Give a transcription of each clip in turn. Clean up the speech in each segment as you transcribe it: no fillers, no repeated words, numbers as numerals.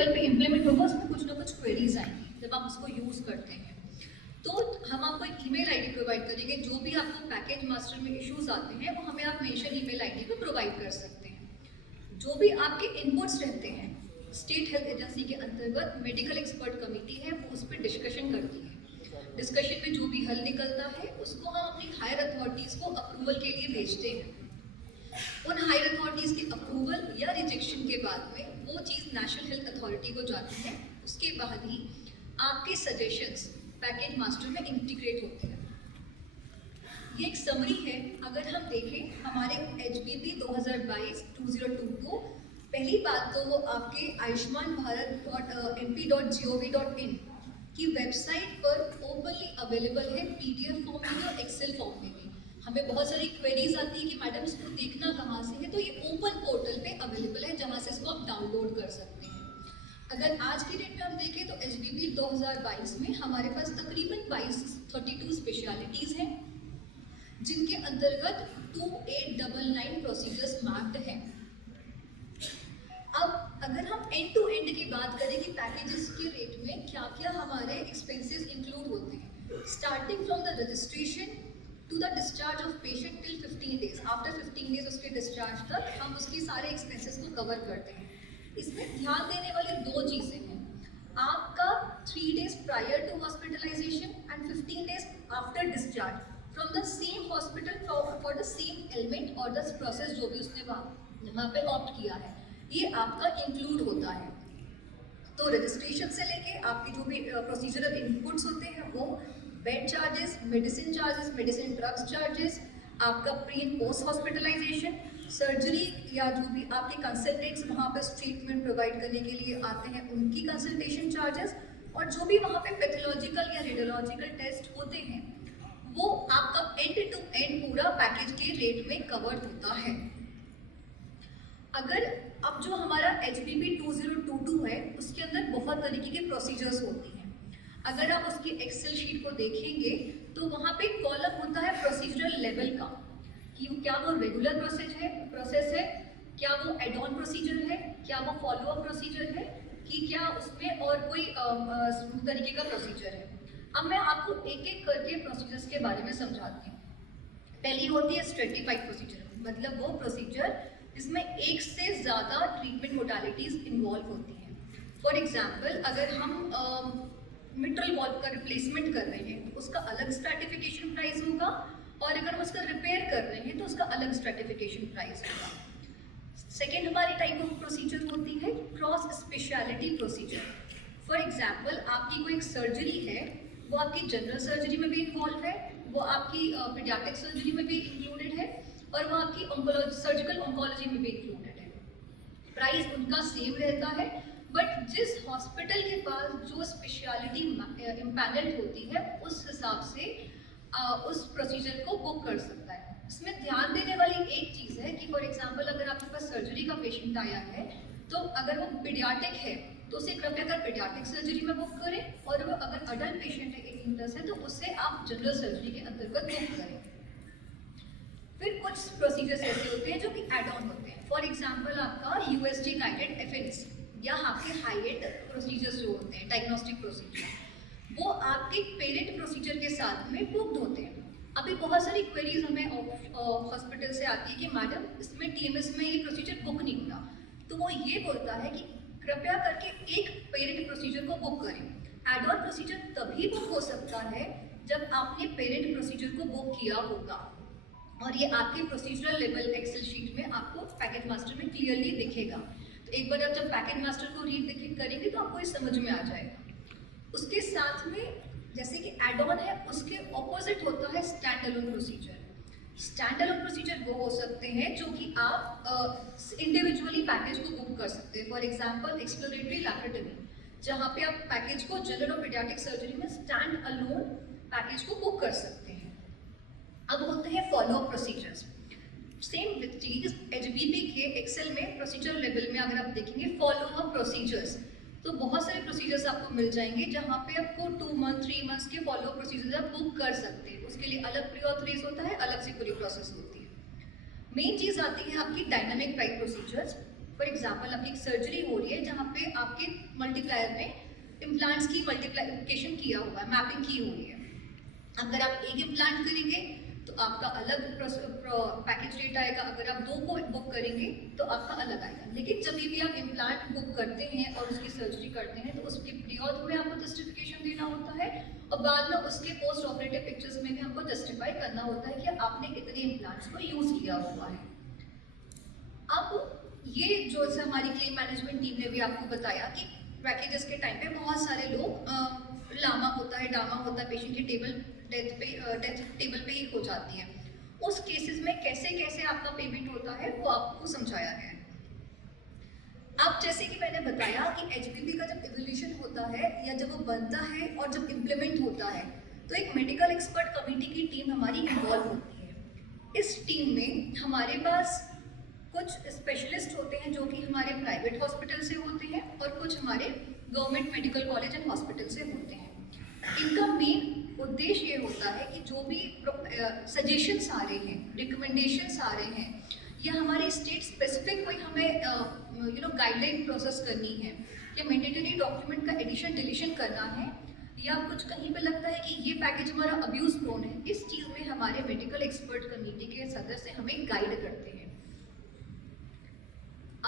Level पे implement होगा उसमें कुछ ना कुछ क्वेरीज आएंगी जब आप उसको यूज़ करते हैं। तो हम आपको एक ईमेल आईडी प्रोवाइड करेंगे, जो भी आपको पैकेज मास्टर में इश्यूज आते हैं वो हमें आप मेंशन ईमेल आईडी पे प्रोवाइड कर सकते हैं। जो भी आपके इनपुट्स रहते हैं, स्टेट हेल्थ एजेंसी के अंतर्गत मेडिकल एक्सपर्ट कमेटी है वो उस पर डिस्कशन करती है। डिस्कशन में जो भी हल निकलता है उसको हम अपनी हायर अथॉरिटीज़ को अप्रूवल के लिए भेजते हैं। उन हायर अथॉरिटीज़ के अप्रूवल या रिजेक्शन के बाद में वो चीज़ नेशनल हेल्थ अथॉरिटी को जाती है। उसके बाद ही आपके सजेशंस पैकेज मास्टर में इंटीग्रेट होते हैं। ये एक समरी है। अगर हम देखें हमारे HBP 2022-2022, पहली बात तो वो आपके आयुष्मान भारत.mp.gov.in की वेबसाइट पर ओपनली अवेलेबल है, PDF फॉर्म में और एक्सेल फॉर्म में भी। हमें बहुत सारी क्वेरीज आती है कि मैडम इसको देखना कहाँ से है, तो ये ओपन पोर्टल पे अवेलेबल है जहाँ से इसको आप डाउनलोड कर सकते हैं। अगर आज की डेट में हम देखें तो HBP 2022 में हमारे पास तकरीबन 32 स्पेशलिटीज़ हैं, जिनके अंतर्गत 2899 प्रोसीजर्स मैप्ड हैं। अब अगर हम एंड टू एंड की बात करें कि पैकेजेस के रेट में क्या क्या हमारे एक्सपेंसेस इंक्लूड होते हैं, starting from the registration to the discharge of patient till 15 days, after 15 days उसके डिस्चार्ज तक हम उसकी सारे एक्सपेंसेस को कवर करते हैं। इसमें ध्यान देने वाली दो चीज़ें हैं, आपका 3 days prior to hospitalization and 15 days after discharge from the same hospital for the same ailment और द प्रोसेस जो भी उसने वहाँ पे ऑप्ट किया है, ये आपका इंक्लूड होता है। तो रजिस्ट्रेशन से लेके आपके जो भी प्रोसीजरल इनपुट्स होते हैं वो bed charges, medicine drugs charges, आपका pre and post hospitalisation, surgery या जो भी आपके कंसल्टेंट्स वहाँ पे ट्रीटमेंट प्रोवाइड करने के लिए आते हैं उनकी कंसल्टेशन चार्जेस, और जो भी वहाँ पे पैथोलॉजिकल या रेडियोलॉजिकल टेस्ट होते हैं वो आपका एंड टू एंड पूरा पैकेज के रेट में कवर होता है। अगर अब जो हमारा HBP 2022 है उसके अंदर बहुत तरीके के प्रोसीजर्स होती हैं। अगर आप उसकी एक्सेल शीट को देखेंगे तो वहाँ पे कॉलम होता है प्रोसीजरल लेवल का, कि क्या वो रेगुलर प्रोसेस है, क्या वो एड ऑन प्रोसीजर है, क्या वो फॉलो अप प्रोसीजर है, कि क्या उसमें और कोई तरीके का प्रोसीजर है। अब मैं आपको एक एक करके प्रोसीजर्स के बारे में समझाती हूँ। पहली होती है स्ट्रेटिफाइड प्रोसीजर, मतलब वो प्रोसीजर जिसमें एक से ज़्यादा ट्रीटमेंट मोडालिटीज़ इन्वॉल्व होती हैं। फॉर एग्जाम्पल अगर हम मिट्रल वॉल्व का रिप्लेसमेंट कर रहे हैं तो उसका अलग स्ट्रैटिफिकेशन प्राइस होगा, और अगर हम उसका रिपेयर कर रहे हैं तो उसका अलग स्ट्रैटिफिकेशन प्राइस होगा। सेकेंड हमारी टाइप ऑफ प्रोसीजर होती है cross speciality procedure. For example आपकी कोई एक सर्जरी है, वो आपकी जनरल सर्जरी में भी इन्वॉल्व है, वो आपकी पीडियाट्रिक सर्जरी में भी इंक्लूडेड है, और वो आपकी सर्जिकल ऑन्कोलॉजी में भी इंक्लूडेड है। प्राइस उनका सेम रहता है, बट जिस हॉस्पिटल के पास जो स्पेशलिटी इम्पैनल्ड होती है उस हिसाब से उस प्रोसीजर को बुक कर सकता है। इसमें ध्यान देने वाली एक चीज़ है कि फॉर एग्जांपल अगर आपके पास सर्जरी का पेशेंट आया है तो अगर वो पीडियाट्रिक है तो उसे कृपया कर पीडियाट्रिक सर्जरी में बुक करें, और वो अगर अडल्ट पेशेंट है 18+ है तो उससे आप जनरल सर्जरी के अंतर्गत बुक करें। फिर कुछ प्रोसीजर्स ऐसे होते हैं जो कि एड ऑन होते हैं। फॉर एग्जांपल आपका USG गाइडेड FNC या आपके हाईएड प्रोसीजर्स जो होते हैं डायग्नोस्टिक प्रोसीजर, वो आपके पेरेंट प्रोसीजर के साथ में बुक्ड होते हैं। अभी बहुत सारी क्वेरीज हमें हॉस्पिटल से आती है कि मैडम इसमें TMS में ये प्रोसीजर बुक नहीं होता, तो वो ये बोलता है कि कृपया करके एक पेरेंट प्रोसीजर को बुक करें। एड ऑन प्रोसीजर तभी बुक हो सकता है जब आपने पेरेंट प्रोसीजर को बुक किया होगा, और ये आपके प्रोसीजरल लेवल एक्सेल शीट में आपको पैकेज मास्टर में क्लियरली दिखेगा। तो एक बार आप जब पैकेज मास्टर को रीड करेंगे तो आपको ये समझ में आ जाएगा। उसके साथ में जैसे कि एड ऑन है, उसके ऑपोजिट होता है stand alone procedure. Stand alone procedure वो हो सकते हैं जो कि आप इंडिविजुअली पैकेज को बुक कर सकते हैं। फॉर एग्जांपल एक्सप्लोरेटरी लैप्रोटमी, जहाँ पे आप पैकेज को जनरल और पीडियाट्रिक सर्जरी में स्टैंड अलोन पैकेज को बुक कर सकते हैं। अब होते हैं फॉलो अप प्रोसीजर्स। सेम चीज HBP के एक्सेल में प्रोसीजर लेवल में अगर आप देखेंगे फॉलो अप प्रोसीजर्स, तो बहुत सारे प्रोसीजर्स आपको मिल जाएंगे जहाँ पे आपको 2 मंथ 3 मंथ्स के फॉलो अप प्रोसीजर्स आप बुक कर सकते हैं। उसके लिए अलग प्री ऑथराइज होता है, अलग से पूरी प्रोसेस होती है। मेन चीज़ आती है आपकी dynamic price procedures. For example आपकी एक सर्जरी हो रही है जहाँ पे आपके मल्टीप्लायर में इम्प्लांट्स की मल्टीप्लिकेशन किया हुआ है, मैपिंग की हुई है। अगर आप एक इम्प्लांट करेंगे तो आपका अलग पैकेज रेट आएगा, अगर आप 2 को बुक करेंगे तो आपका अलग आएगा। लेकिन जब भी आप इम्प्लांट बुक करते हैं और उसकी सर्जरी करते हैं तो उसके प्री-ऑथ में आपको जस्टिफिकेशन देना होता है और बाद में उसके पोस्ट ऑपरेटिव पिक्चर्स में भी हमको जस्टिफाई करना होता है कि आपने कितने इम्प्लांट्स को यूज़ किया हुआ है। अब ये जो से हमारी क्लेम मैनेजमेंट टीम ने भी आपको बताया कि पैकेजेस के टाइम पे बहुत सारे लोग लामा होता है, डामा होता है, पेशेंट की डेथ टेबल पे ही हो जाती है। उस केसेस में कैसे कैसे आपका पेमेंट होता है वो आपको समझाया गया है। अब जैसे कि मैंने बताया कि एचपीपी का जब इवोल्यूशन होता है या जब वो बनता है और जब इम्प्लीमेंट होता है तो एक मेडिकल एक्सपर्ट कमेटी की टीम हमारी इन्वॉल्व होती है। इस टीम में हमारे पास कुछ स्पेशलिस्ट होते हैं जो कि हमारे प्राइवेट हॉस्पिटल से होते हैं और कुछ हमारे government medical college and hospital से होते हैं। इनका मेन उद्देश्य ये होता है कि जो भी सजेशंस आ रहे हैं, रिकमेंडेशंस आ रहे हैं या हमारे स्टेट स्पेसिफिक कोई हमें गाइडलाइन प्रोसेस करनी है या मैंडेटरी डॉक्यूमेंट का एडिशन डिलीशन करना है या कुछ कहीं पे लगता है कि ये पैकेज हमारा अब्यूज प्रोन है, इस चीज़ में हमारे मेडिकल एक्सपर्ट कमेटी के सदस्य हमें गाइड करते हैं।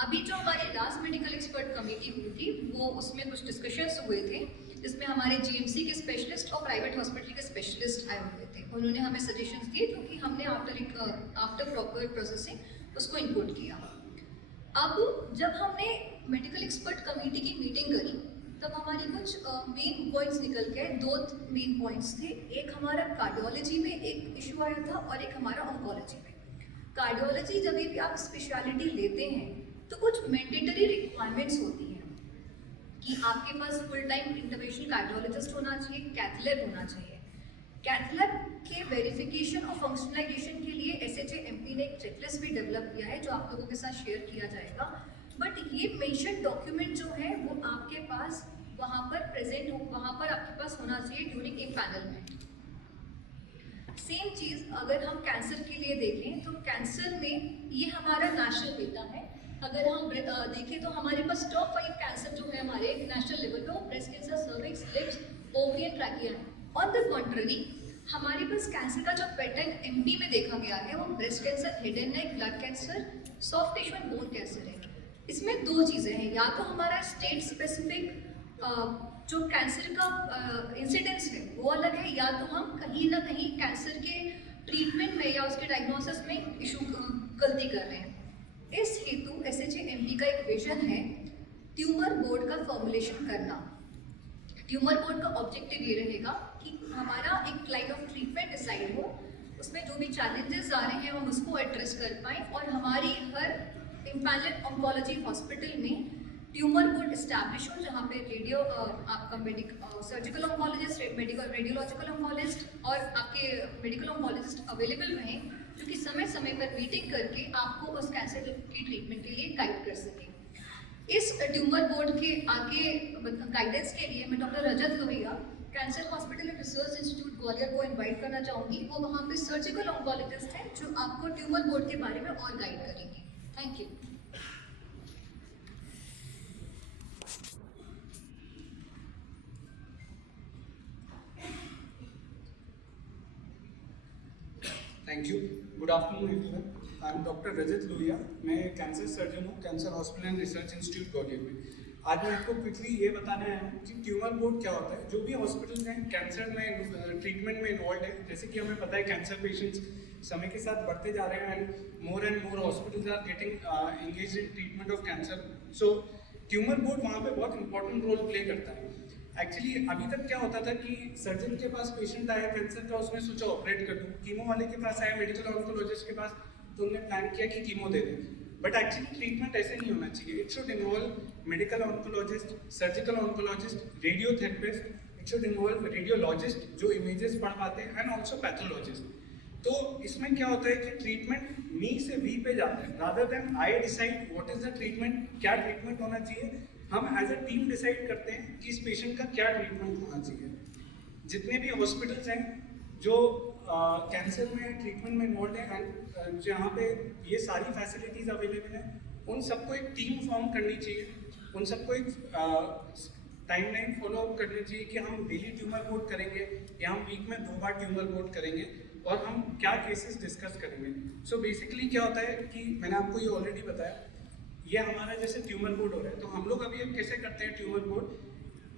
अभी जो हमारी लास्ट मेडिकल एक्सपर्ट कमेटी हुई थी वो उसमें कुछ डिस्कशंस हुए थे जिसमें हमारे जीएमसी के स्पेशलिस्ट और प्राइवेट हॉस्पिटल के स्पेशलिस्ट आए हुए थे। उन्होंने हमें सजेशंस दिए जो कि हमने आफ्टर प्रॉपर प्रोसेसिंग उसको इनपुट किया। अब जब हमने मेडिकल एक्सपर्ट कमेटी की मीटिंग करी तब हमारे कुछ मेन पॉइंट्स निकल के 2 मेन पॉइंट्स थे। एक हमारा कार्डियोलॉजी में एक इशू आया था और एक हमारा ऑन्कोलॉजी में। कार्डियोलॉजी जब भी आप स्पेशलिटी लेते हैं तो कुछ मैंडेटरी रिक्वायरमेंट्स होती हैं कि आपके पास फुल टाइम इंटरवेंशनल कार्डियोलॉजिस्ट होना चाहिए, कैथ लैब होना चाहिए। कैथ लैब के वेरिफिकेशन और फंक्शनलाइजेशन के लिए एसएचए-एमपी ने एक चेकलिस्ट भी डेवलप किया है जो आप लोगों के साथ शेयर किया जाएगा। बट ये मेंशन डॉक्यूमेंट जो है वो आपके पास वहाँ पर प्रेजेंट हो, वहाँ पर आपके पास होना चाहिए ड्यूरिंग एम्पैनलमेंट। सेम चीज़ अगर हम कैंसर के लिए देखें तो कैंसर में ये हमारा नेशनल डेटा है। अगर हम देखें तो हमारे पास टॉप 5 कैंसर जो है हमारे नेशनल लेवल पे वो breast cancer, cervix, lips, ovarian, trachea है। ऑन द कॉन्ट्ररी हमारे पास कैंसर का जो पैटर्न एमपी में देखा गया है वो breast cancer, head and neck, blood cancer, soft tissue and bone cancer है। इसमें 2 चीज़ें हैं, या तो हमारा स्टेट स्पेसिफिक जो कैंसर का इंसिडेंस है वो अलग है, या तो हम कहीं ना कहीं कैंसर के ट्रीटमेंट में या उसके डायग्नोसिस में इशू गलती कर रहे हैं। इस हेतु एसएचए-एमपी का एक विजन है ट्यूमर बोर्ड का फॉर्मुलेशन करना। ट्यूमर बोर्ड का ऑब्जेक्टिव ये रहेगा कि हमारा एक लाइन ऑफ ट्रीटमेंट डिसाइड हो, उसमें जो भी चैलेंजेस आ रहे हैं हम उसको एड्रेस कर पाएँ और हमारी हर इम्पैनल्ड ऑन्कोलॉजी हॉस्पिटल में ट्यूमर बोर्ड इस्टेब्लिश हो जहाँ पे आपका सर्जिकल ऑन्कोलॉजिस्ट, रेडियोलॉजिकल ऑन्कोलॉजिस्ट और आपके मेडिकल ऑन्कोलॉजिस्ट अवेलेबल रहें जो कि समय समय पर मीटिंग करके आपको उस कैंसर की ट्रीटमेंट के लिए गाइड कर सकें। इस ट्यूमर बोर्ड के आगे गाइडेंस के लिए मैं doctor Rajat Lohia cancer hospital and research institute Gwalior को इनवाइट करना चाहूँगी। वो वहाँ पे सर्जिकल ऑन्कोलॉजिस्ट हैं जो आपको ट्यूमर बोर्ड के बारे में और गाइड करेंगे। Thank you. Thank you. Good afternoon everyone. I am doctor Rajat Lohia. मैं कैंसर सर्जन हूँ cancer hospital and research institute Gwalior में। आज मैं आपको क्विकली ये बताने आया हूँ कि ट्यूमर बोर्ड क्या होता है। जो भी हॉस्पिटल्स हैं कैंसर में ट्रीटमेंट में इन्वॉल्व है, जैसे कि हमें पता है कैंसर पेशेंट्स समय के साथ बढ़ते जा रहे हैं and more hospitals are getting engaged in treatment of cancer. So tumour board वहाँ पे बहुत इंपॉर्टेंट रोल प्ले करता है। एक्चुअली अभी तक क्या होता था कि सर्जन के पास पेशेंट आया कैंसर का, उसने सोचा ऑपरेट कर दूँ, कीमो वाले के पास आया, मेडिकल ऑन्कोलॉजिस्ट के पास, तो उन्होंने प्लान किया कि कीमो दे दें। बट एक्चुअली ट्रीटमेंट ऐसे नहीं होना चाहिए। It should involve medical oncologist, surgical oncologist, radiotherapist, it should involve radiologist जो इमेजेस पढ़ पाते हैं एंड ऑल्सो पैथोलॉजिस्ट। तो इसमें क्या होता है कि ट्रीटमेंट मी से वी पे जाता है, rather than I decide what is the treatment, क्या ट्रीटमेंट होना चाहिए। हम एज अ टीम डिसाइड करते हैं कि इस पेशेंट का क्या ट्रीटमेंट होना चाहिए। जितने भी हॉस्पिटल्स हैं जो कैंसर में ट्रीटमेंट में इन्वॉल्व है एंड जहाँ पे ये सारी फैसिलिटीज़ अवेलेबल हैं, उन सबको एक टीम फॉर्म करनी चाहिए, उन सबको एक टाइमलाइन फॉलो अप करनी चाहिए कि हम डेली ट्यूमर बोर्ड करेंगे या हम वीक में 2 बार ट्यूमर बोर्ड करेंगे और हम क्या केसेस डिस्कस करेंगे। सो बेसिकली क्या होता है कि मैंने आपको ये ऑलरेडी बताया, ये हमारा जैसे ट्यूमर बोर्ड हो रहा है, तो हम लोग अभी अब कैसे करते हैं ट्यूमर बोर्ड,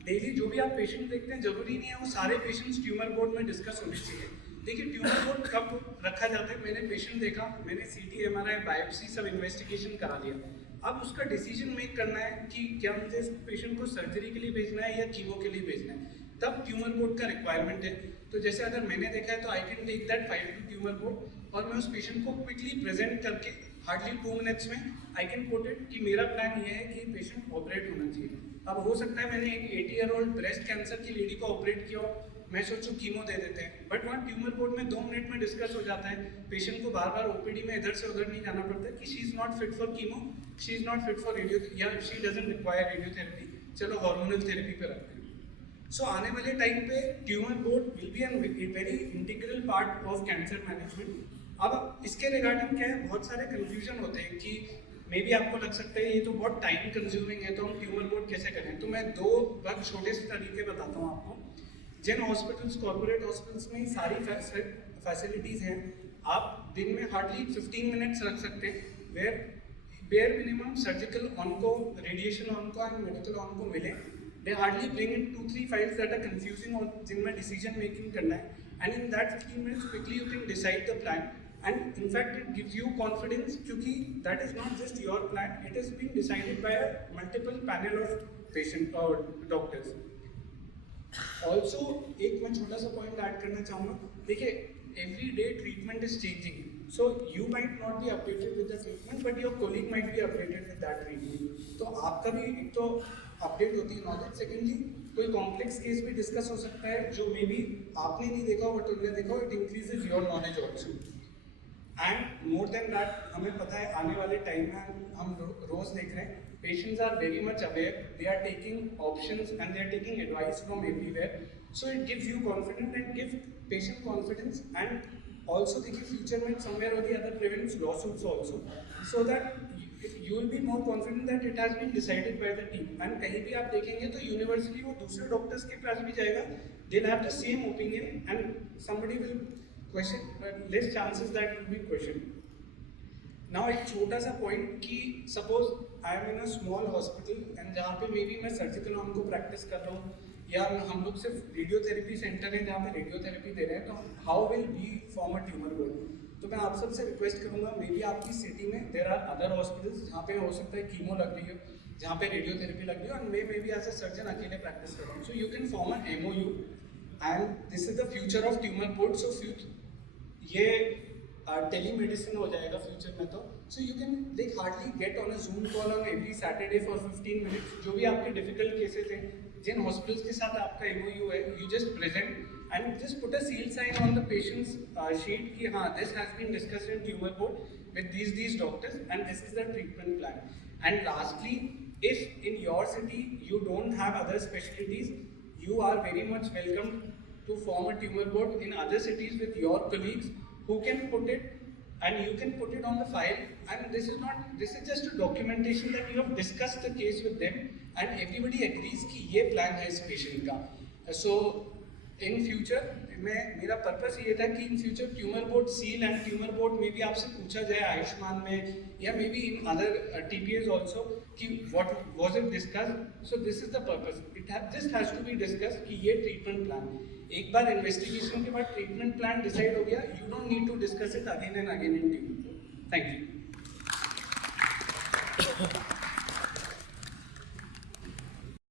डेली जो भी आप पेशेंट देखते हैं जरूरी नहीं है वो सारे पेशेंट्स ट्यूमर बोर्ड में डिस्कस होने चाहिए। देखिए ट्यूमर बोर्ड कब रखा जाता है, मैंने पेशेंट देखा, मैंने CT MRI बायोप्सी सब इन्वेस्टिगेशन करा दिया, अब उसका डिसीजन मेक करना है कि क्या मुझे इस पेशेंट को सर्जरी के लिए भेजना है या कीमो के लिए भेजना है, तब ट्यूमर बोर्ड का रिक्वायरमेंट है। तो जैसे अगर मैंने देखा है तो I can take that 5 to tumour board और मैं उस पेशेंट को क्विकली प्रेजेंट करके हार्डली 2 मिनट्स में आई कैन पुट इट कि मेरा प्लान ये है कि पेशेंट ऑपरेट होना चाहिए। अब हो सकता है मैंने एक 80 year old ब्रेस्ट कैंसर की लेडी को ऑपरेट किया, मैं सोचूं कीमो दे देते हैं, बट वहाँ ट्यूमर बोर्ड में 2 मिनट में डिस्कस हो जाता है, पेशेंट को बार बार OPD में इधर से उधर नहीं जाना पड़ता कि she is not fit for chemo, she is not fit for radio या शी डजंट रिक्वायर रेडियोथेरेपी, चलो हार्मोनल थेरेपी पे रखते हैं। सो आने वाले टाइम पे tumour board will be an very integral part of cancer management. अब इसके रिगार्डिंग क्या है, बहुत सारे कन्फ्यूजन होते हैं कि मे बी आपको लग सकता है ये तो बहुत टाइम कंज्यूमिंग है, तो हम ट्यूमर बोर्ड कैसे करें। तो मैं 2 बहुत छोटे से तरीके बताता हूँ आपको। जिन हॉस्पिटल्स कॉर्पोरेट हॉस्पिटल्स में सारी फैसिलिटीज़ हैं, आप दिन में हार्डली 15 मिनट्स रख सकते हैं where bare minimum surgical onco, radiation onco and medical onco मिले। They hardly bring in 2-3 files that are confusing और जिनमें डिसीजन मेकिंग करना है, and in that 15 minutes quickly you can decide the plan and in fact it gives you confidence क्योंकि that is not just your plan, it has been decided by a multiple panel of patient or doctors. Also एक मैं छोटा सा point add करना चाहूँगा, देखिए every day treatment is changing, so you might not be updated with the treatment but your colleague might be updated with that treatment. तो आपका भी एक तो अपडेट होती है नॉलेज, सेकेंडली कोई कॉम्प्लेक्स केस भी डिस्कस हो सकता है जो मे बी आपने नहीं देखा हो बट उन्होंने देखा हो, it increases your knowledge also. And more than that हमें पता है आने वाले टाइम में हम रोज देख रहे हैं patients are very much aware, they are taking options and they are taking advice from everywhere, so it gives you confidence and give patient confidence and also देखिए फ्यूचर में समवेयर और the other prevents lawsuits also, so that you will be more confident that it has been decided by the team. And कहीं भी आप देखेंगे तो universally वो दूसरे डॉक्टर्स के पास भी जाएगा, they will have the same opinion and somebody will question, less chances that will be questioned. Now एक छोटा सा पॉइंट कि suppose I am in a small hospital and जहाँ पे मे बी मैं सर्जिकल ऑन को प्रैक्टिस कर रहा हूँ या हम लोग सिर्फ रेडियोथेरेपी सेंटर है जहाँ पे रेडियोथेरेपी दे रहे हैं, तो how will be form a tumour board. तो मैं आप सबसे रिक्वेस्ट करूँगा, मे बी आपकी सिटी में देर आर अदर हॉस्पिटल्स जहाँ पे हो सकता है कीमो लग रही हो, जहाँ पे रेडियोथेरेपी लग रही हो, and maybe as a surgeon अकेले प्रैक्टिस कर रहा हूँ, so you can form a MOU and this is the future of tumour board. So ये टेलीमेडिसिन हो जाएगा फ्यूचर में, तो so you can like hardly get on a Zoom call on every Saturday for 15 minutes. जो भी आपके difficult cases हैं, जिन hospitals के साथ आपका MOU है, you just present and just put a seal sign on the patient's sheet कि हाँ this has been discussed in tumour board with these doctors and this is the treatment plan. And lastly, if in your city you don't have other specialties, you are very much welcome to form a tumor board in other cities with your colleagues who can put it and you can put it on the file, and this is just a documentation that you have discussed the case with them and everybody agrees कि ये plan है इस patient का। So in future मेरा पर्पस ये था कि in future tumour board seal and tumour board में भी आपसे पूछा जाए आयुष्मान में या maybe in other TPAs also कि what was it discussed. So this is the purpose, it just has to be discussed कि ये ट्रीटमेंट प्लान, एक बार इन्वेस्टिगेशन के बाद ट्रीटमेंट प्लान डिसाइड हो गया, you don't need to discuss it again and again in team. Thank you.